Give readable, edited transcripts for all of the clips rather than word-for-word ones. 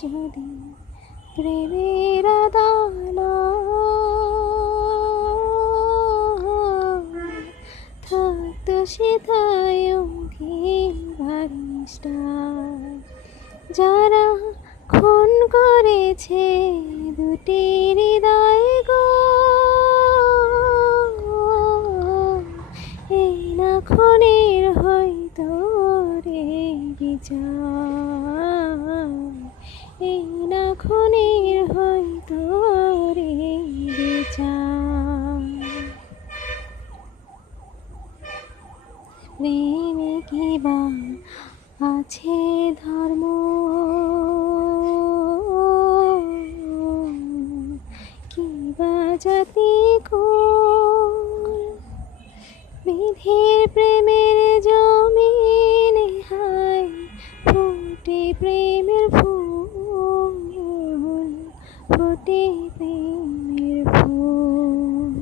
যদি প্রেমের আদালত থাকতো সেথায় অঙ্কের বারিশটার, যারা খুন করেছে দুটি হৃদয় গো, এই না খুনের হয়তো রে বিচার, এই না খুনের হয়তো রে বিচার। প্রেমে কি বা আছে ধর্ম, কি বা জাতি কুল, বিধির প্রেমের জমিনে হায় ফোটে প্রেমের ফুল, ফোটে প্রেমের ফুল।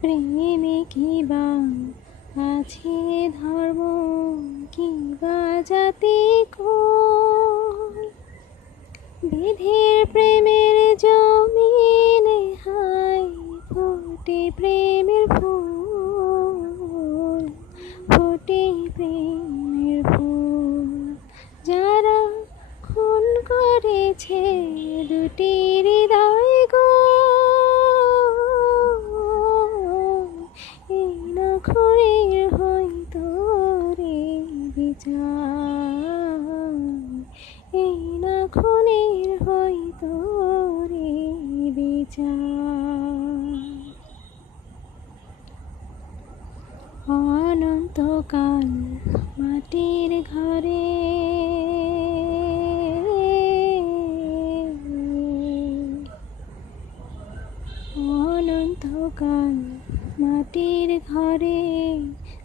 প্রেমে কি বা আছে ধর্ম, কি বা জাতি কুল, বিধির প্রেমের জমিনে হায় ফোটে প্রেমের ফুল, ফোটে প্রেমের ফুল। যারা খুন করেছে দুটি হৃদয় গো, এই না খুনের হয়তো রে বিচার, এই না খুনের হয়তো রে বিচার। অনন্তকাল মাটির ঘরে অনন্তকাল মাটির ঘরে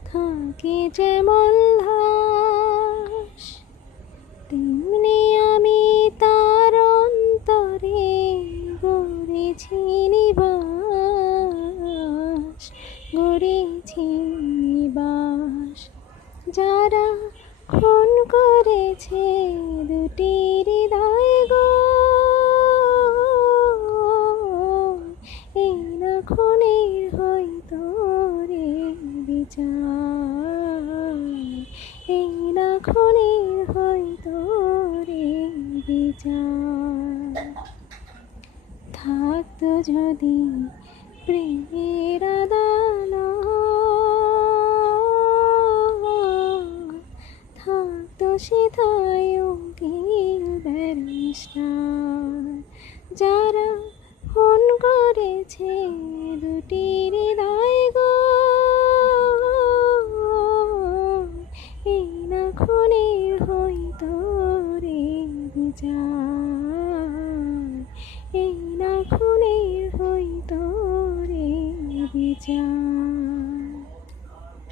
থাকে যেমন লাশ, তেমনি আমি তার অন্তরে গড়েছি নিবাস, গড়েছি নিবাস। যারা খুন করেছে দুটি হৃদয় গো, এই না খুনের হয়তো রে বিচার, এই না খুনের হয়তো রে বিচার। থাকতো যদি প্রেমের আদালত থাকতো সেথায় উকিল ব্যারিস্টার, যারা খুন করেছে দুটি হৃদয় গো, এই না খুনের হয়তো রে বিচার, এই না খুনের হয়তো রে বিচার।